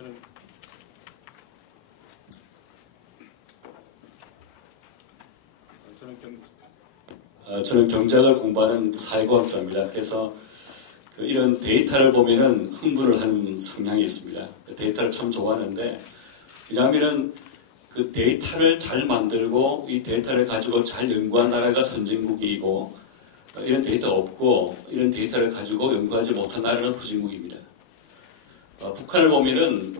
저는 저는 경 어, 저는 경제학을 공부하는 사회과학자입니다. 그래서 그 이런 데이터를 보면은 흥분을 하는 성향이 있습니다. 그 데이터를 참 좋아하는데 왜냐하면은 그 데이터를 잘 만들고 이 데이터를 가지고 잘 연구한 나라가 선진국이고 어, 이런 데이터 없고 이런 데이터를 가지고 연구하지 못한 나라는 후진국입니다. 어, 북한을 보면은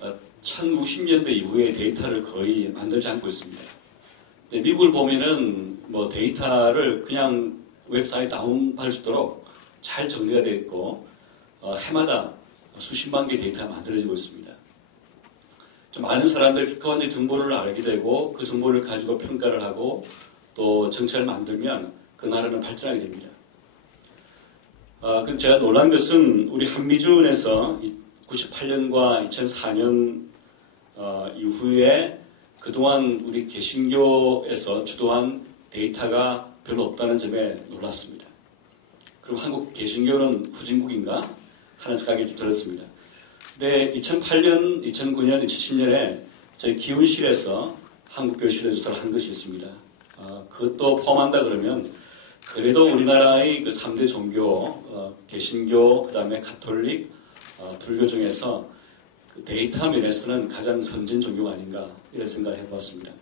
어, 1960년대 이후에 데이터를 거의 만들지 않고 있습니다. 미국을 보면은 뭐 데이터를 그냥 웹사이트 다운받을 수 있도록 잘 정리가 되어 있고 어, 해마다 수십만 개 데이터가 만들어지고 있습니다. 좀 많은 사람들이 객관적 정보를 알게 되고 그 정보를 가지고 평가를 하고 또 정책을 만들면 그 나라는 발전하게 됩니다. 아, 그 제가 놀란 것은 우리 한미준에서 98년과 2004년 어, 이후에 그동안 우리 개신교에서 주도한 데이터가 별로 없다는 점에 놀랐습니다. 그럼 한국 개신교는 후진국인가 하는 생각이 좀 들었습니다. 근데 2008년, 2009년, 2010년에 저희 기훈실에서 한국교실에 조사를 한 것이 있습니다. 어, 그것도 포함한다 그러면 그래도 우리나라의 그 3대 종교, 어, 개신교, 그 다음에 가톨릭, 어, 불교 중에서 그 데이터 면에서는 가장 선진 종교가 아닌가 이런 생각을 해봤습니다.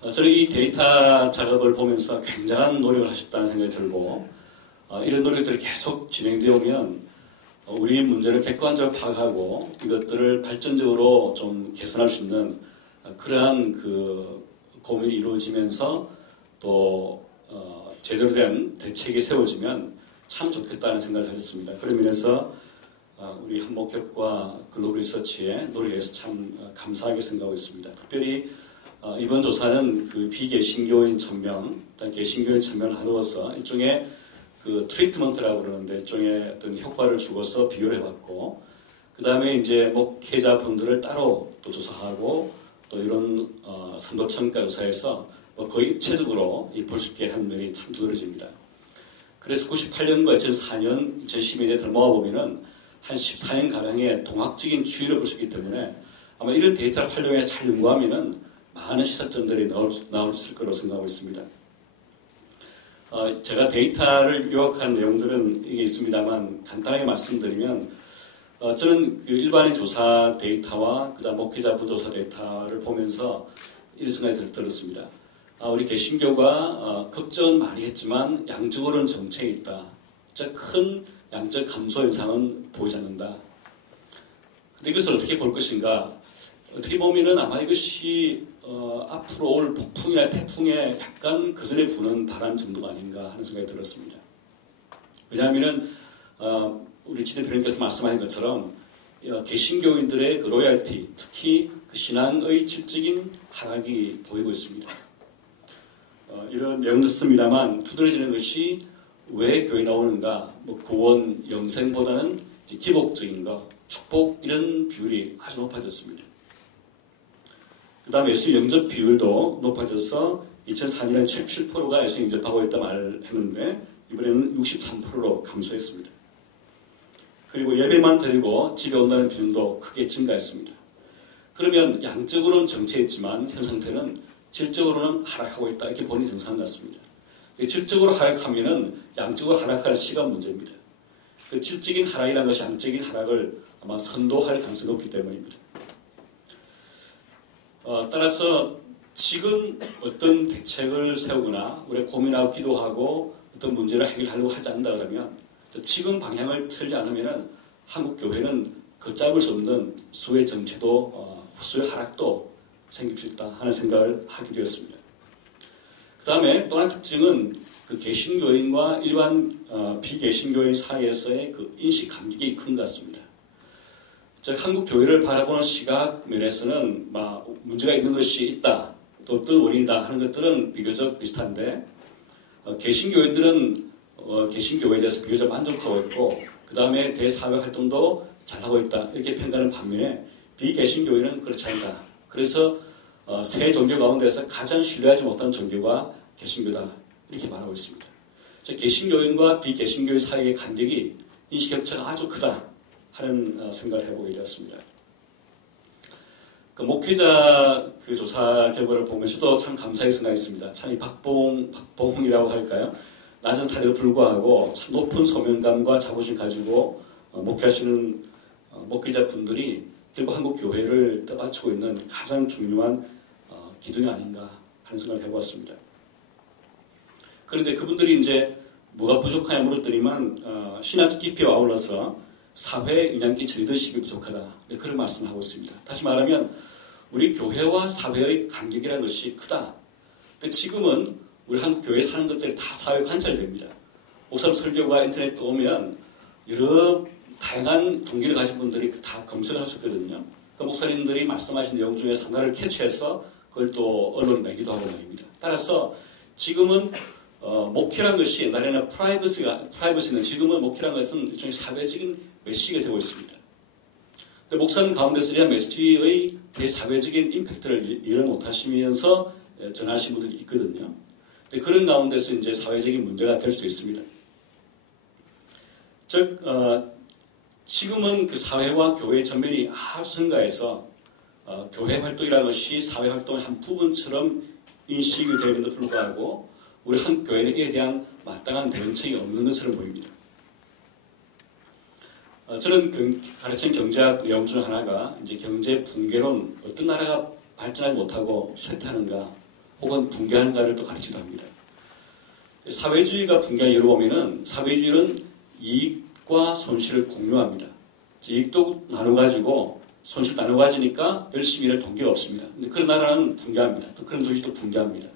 어, 저는 이 데이터 작업을 보면서 굉장한 노력을 하셨다는 생각이 들고 어, 이런 노력들이 계속 진행되어 오면 어, 우리 문제를 객관적으로 파악하고 이것들을 발전적으로 좀 개선할 수 있는 그러한 그 고민이 이루어지면서 또 제대로 된 대책이 세워지면 참 좋겠다는 생각을 하셨습니다. 그런 면에서 우리 한목협과 글로벌 리서치의 노력에서 참 감사하게 생각하고 있습니다. 특별히 어, 이번 조사는 그 비개신교인 천명, 개신교인 천명을 하루어서 일종의 그 트리트먼트라고 그러는데 일종의 어떤 효과를 주고서 비교를 해봤고, 그 다음에 이제 목회자분들을 따로 또 조사하고, 또 이런 어, 선도청가 조사에서 뭐 거의 입체적으로 볼 수 있게 한 면이 참 두드러집니다. 그래서 98년과 2004년, 2012년에 들 모아 보면은 한 14년 가량의 동학적인 추이를 볼 수 있기 때문에 아마 이런 데이터를 활용해 잘 연구하면은 많은 시사점들이 나올, 나올 수 있을 거라고 생각하고 있습니다. 어, 제가 데이터를 요약한 내용들은 이게 있습니다만 간단하게 말씀드리면 어, 저는 그 일반인 조사 데이터와 그다음 목회자 부 조사 데이터를 보면서 이런 생각이 들었습니다. 아, 우리 개신교가 어, 걱정은 많이 했지만 양적으로는 정체에 있다. 큰 양적 감소 현상은 보이지 않는다. 근데 이것을 어떻게 볼 것인가? 어떻게 보면은 아마 이것이 어, 앞으로 올 폭풍이나 태풍에 약간 그 전에 부는 바람 정도가 아닌가 하는 생각이 들었습니다. 왜냐하면은 어, 우리 지대표님께서 말씀하신 것처럼 어, 개신교인들의 그 로얄티, 특히 그 신앙의 질적인 하락이 보이고 있습니다. 어, 이런 내용도 씁니다만 두드러지는 것이 왜 교회 나오는가, 뭐 구원, 영생보다는 기복적인 것, 축복 이런 비율이 아주 높아졌습니다. 그 다음에 예수 영접 비율도 높아져서 2004년에 77%가 예수 영접하고 있다 말했는데 이번에는 63%로 감소했습니다. 그리고 예배만 드리고 집에 온다는 비중도 크게 증가했습니다. 그러면 양적으로는 정체했지만 현 상태는 질적으로는 하락하고 있다 이렇게 보니 정상 같습니다. 질적으로 하락하면은 양적으로 하락할 시간 문제입니다. 그 질적인 하락이라는 것이 양적인 하락을 아마 선도할 가능성이 높기 때문입니다. 어, 따라서 지금 어떤 대책을 세우거나 우리 고민하고 기도하고 어떤 문제를 해결하려고 하지 않는다 그러면 지금 방향을 틀지 않으면 한국 교회는 걷잡을 수 없는 수의 정체도 어, 수의 하락도 생길 수 있다 하는 생각을 하게 되었습니다. 그 다음에 또 하나 특징은 그 개신교인과 일반 어, 비개신교인 사이에서의 그 인식 간격이 큰 것 같습니다. 즉 한국 교회를 바라보는 시각 면에서는 막 문제가 있는 것이 있다, 또 어떤 원인이다 하는 것들은 비교적 비슷한데 어, 개신교회들은 어, 개신교회에 대해서 비교적 만족하고 있고 그 다음에 대사회 활동도 잘하고 있다 이렇게 평가하는 반면에 비개신교회는 그렇지 않다. 그래서 어, 세 종교 가운데서 가장 신뢰하지 못한 종교가 개신교다 이렇게 말하고 있습니다. 개신교인과 비개신교인 사이의 간격이 인식 격차가 아주 크다. 하는 어, 생각을 해보게 되었습니다. 그 목회자 그 조사 결과를 보면서도 참 감사의 생각이 습니다 참 이 박봉, 박봉이라고 할까요? 낮은 사례도 불구하고 참 높은 소명감과 자부심 가지고 어, 목회하시는 어, 목회자 분들이 결국 한국 교회를 떠받치고 있는 가장 중요한 어, 기둥이 아닌가 하는 생각을 해보았습니다. 그런데 그분들이 이제 뭐가 부족하냐 물었더니만 어, 신학적 깊이와 아울러서 사회 영향끼치 리더십이 부족하다. 그런 말씀을 하고 있습니다. 다시 말하면 우리 교회와 사회의 간격이라는 것이 크다. 근데 지금은 우리 한국 교회에 사는 것들이 다 사회 관찰됩니다. 목사님 설교가 인터넷에 오면 여러 다양한 동기를 가진 분들이 다 검색을 있거든요. 그 목사님들이 말씀하신 내용 중에 하나를 캐치해서 그걸 또 언론에 내기도 하고 말입니다. 따라서 지금은 어, 목회란 것이 옛날에는 프라이버시가 프라이버시는 지금은 목회란 것은 일종의 사회적인 메시지가 되고 있습니다. 근데 목사님 가운데서 이런 메시지의 대사회적인 임팩트를 이해를 못하시면서 전하신 분들이 있거든요. 근데 그런 가운데서 이제 사회적인 문제가 될수 있습니다. 즉 어, 지금은 그 사회와 교회의 전면이 아주 증가해서 어, 교회 활동이라는 것이 사회 활동의 한 부분처럼 인식이 되는데도 불구하고 우리 한 교회는 이에 대한 마땅한 대응책이 없는 것처럼 보입니다. 어, 저는 그 가르친 경제학 내용 중 하나가 이제 경제 붕괴론 어떤 나라가 발전하지 못하고 쇠퇴하는가 혹은 붕괴하는가를 또 가르치기도 합니다. 사회주의가 붕괴한 이유를 보면은 사회주의는 이익 과 손실을 공유합니다. 이익도 나눠가지고 손실 나눠가지니까 열심히 일할 동기가 없습니다. 근데 그런 나라는 붕괴합니다. 또 그런 도시도 붕괴합니다.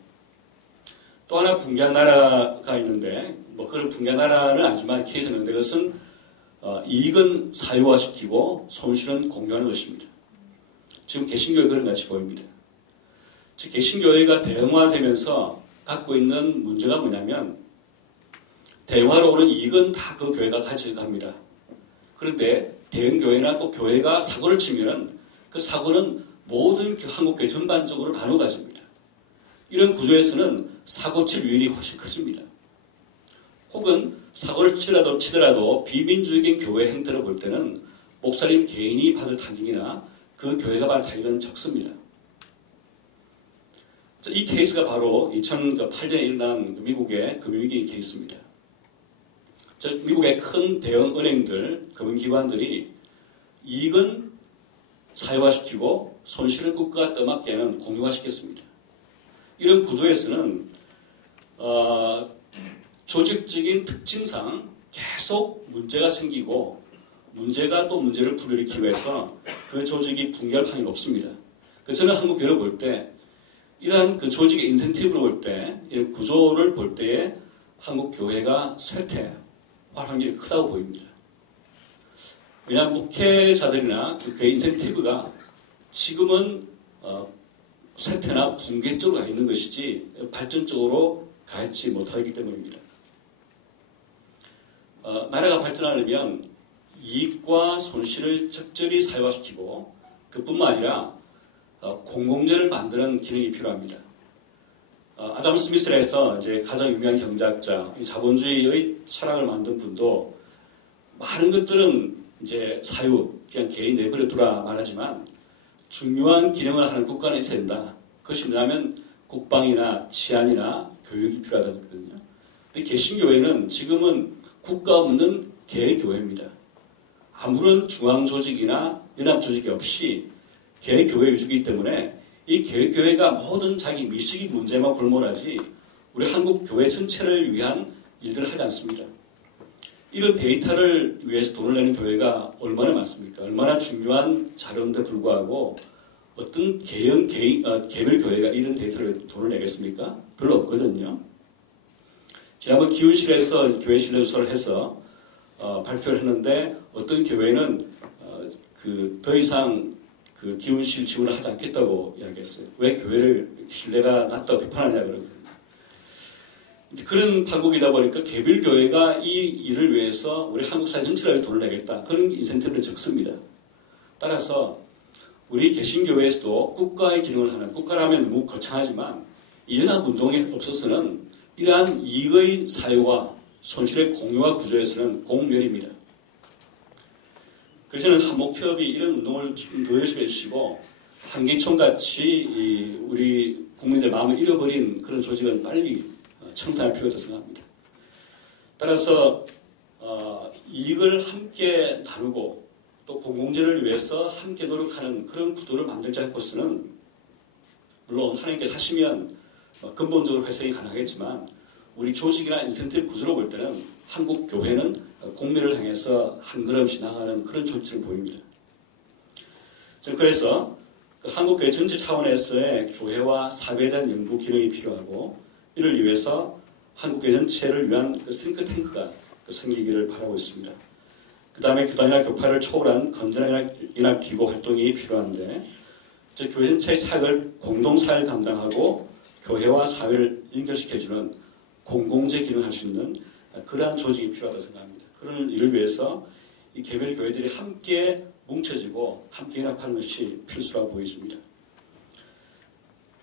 또 하나 붕괴한 나라가 있는데 뭐 그런 붕괴한 나라는 아니지만 케이스는 그것은 어, 이익은 사유화시키고 손실은 공유하는 것입니다. 지금 개신교회 그런 같이 보입니다. 즉 개신교회가 대형화되면서 갖고 있는 문제가 뭐냐면 대화로 오는 이익은 다 그 교회가 가져갑니다. 그런데 대형 교회나 또 교회가 사고를 치면은 그 사고는 모든 한국 교회 전반적으로 나눠 가집니다. 이런 구조에서는 사고 칠 위험이 훨씬 커집니다. 혹은 사고를 치더라도, 치더라도 비민주적인 교회 행태를 볼 때는 목사님 개인이 받을 타격이나 그 교회가 받을 타격은 적습니다. 이 케이스가 바로 2008년에 일어난 그 미국의 금융위기 케이스입니다. 즉 미국의 큰 대형 은행들, 금융기관들이 이익은 사회화시키고 손실을 국가가 떠맡기에는 공유화시켰습니다. 이런 구도에서는 어, 조직적인 특징상 계속 문제가 생기고 문제가 또 문제를 불일으키기 위해서 그 조직이 붕괴할 확률이 높습니다. 그래서 저는 한국 교회를 볼 때 이러한 그 조직의 인센티브를 볼 때, 이런 구조를 볼 때에 한국 교회가 쇠퇴할 확률이 크다고 보입니다. 왜냐하면 목회자들이나 그 교회 인센티브가 지금은 어, 쇠퇴나 붕괴 쪽으로 가 있는 것이지 발전 쪽으로 가지 못하기 때문입니다. 어, 나라가 발전하려면 이익과 손실을 적절히 사회화시키고 그뿐만 아니라 어, 공공재를 만드는 기능이 필요합니다. 어, 아담 스미스에서 이제 가장 유명한 경제학자, 자본주의의 철학을 만든 분도 많은 것들은 이제 사유, 그냥 개인 내버려 두라 말하지만 중요한 기능을 하는 국가는 있어야 된다. 그것이 뭐냐면 국방이나 치안이나 교육이 필요하다 거든요. 근데 개신교회는 지금은 국가 없는 개교회입니다. 아무런 중앙 조직이나 연합 조직이 없이 개교회 위주이기 때문에 이 개교회가 모든 자기 미식이 문제만 골몰하지 우리 한국 교회 전체를 위한 일들을 하지 않습니다. 이런 데이터를 위해서 돈을 내는 교회가 얼마나 많습니까? 얼마나 중요한 자료인데 불구하고 어떤 개연, 개, 어, 개별 교회가 이런 데이터를 돈을 내겠습니까? 별로 없거든요. 지난번 기울실에서 교회 신뢰조사를 해서 어, 발표를 했는데 어떤 교회는 어, 그더 이상 그 기운 실 지원을 하지 않겠다고 이야기했어요. 왜 교회를 신뢰가 낮다고 비판하냐 그러거든요. 그런 판국이다 보니까 개별 교회가 이 일을 위해서 우리 한국 사회 전체를 돈을 내겠다. 그런 인센티브를 적습니다. 따라서 우리 개신교회에서도 국가의 기능을 하는 국가라면 너무 거창하지만 이 연합운동에 없어서는 이러한 이익의 사유와 손실의 공유와 구조에서는 공멸입니다. 그래서 저는 한목협이 이런 운동을 좀 더 열심히 해주시고 한기총 같이 이 우리 국민들 마음을 잃어버린 그런 조직은 빨리 어, 청산할 필요가 있다고 생각합니다. 따라서 어, 이익을 함께 나누고 또 공공재를 위해서 함께 노력하는 그런 구도를 만들자 해서는 물론 하나님께서 하시면 어, 근본적으로 회생이 가능하겠지만 우리 조직이나 인센티브 구조로 볼 때는 한국 교회는 어, 공미를 향해서 한 걸음씩 나가는 그런 조직을 보입니다. 그래서 그 한국 교회 전체 차원에서의 교회와 사회에 대한 연구 기능이 필요하고 이를 위해서 한국 교회 전체를 위한 그 싱크탱크가 그 생기기를 바라고 있습니다. 그 다음에 교단이나 교파를 초월한 건전이나 기고 활동이 필요한데 저 교회 전체의 사역을 공동사회를 담당하고 교회와 사회를 연결시켜주는 공공재 기능을 할 수 있는 그러한 조직이 필요하다고 생각합니다. 그런 일을 위해서 이 개별 교회들이 함께 뭉쳐지고 함께 연합하는 것이 필수라고 보여집니다.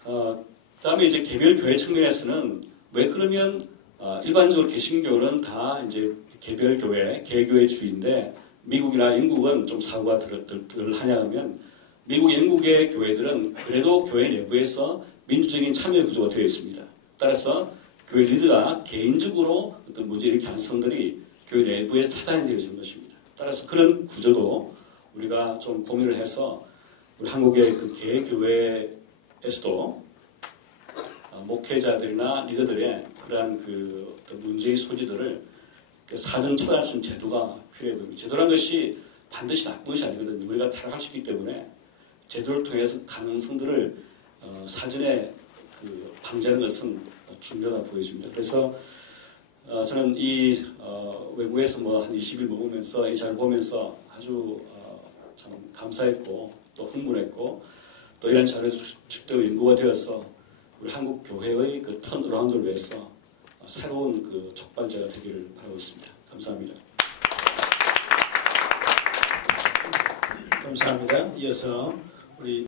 어, 다음에 이제 개별 교회 측면에서는 왜 그러면 어, 일반적으로 개신교는 다 이제 개별 교회, 개교의 주인데 미국이나 영국은 좀 사고가 덜, 덜, 덜 하냐 하면 미국, 영국의 교회들은 그래도 교회 내부에서 민주적인 참여 구조가 되어 있습니다. 따라서 교회 리더가 개인적으로 어떤 문제 일으키는 가능성들이 교회 내부에 차단되어지는 것입니다. 따라서 그런 구조도 우리가 좀 고민을 해서 우리 한국의 그 개교회에서도 어, 목회자들이나 리더들의 그러한 그 문제의 소지들을 사전 처단할 수 있는 제도가 필요해 보입니다. 제도라는 것이 반드시 나쁜 것이 아니거든요. 우리가 타락할 수 있기 때문에 제도를 통해서 가능성들을 어, 사전에 그 방지하는 것은 중요하다 보여집니다. 그래서 어, 저는 이 어, 외국에서 뭐 한 20일 먹으면서 이 잘 보면서 아주 어, 참 감사했고 또 흥분했고 또 이런 자료 축적 연구가 되어서 우리 한국 교회의 그 턴어라운드를 위해서 새로운 그 촉발제가 되기를 바라고 있습니다. 감사합니다. 감사합니다. 이어서 우리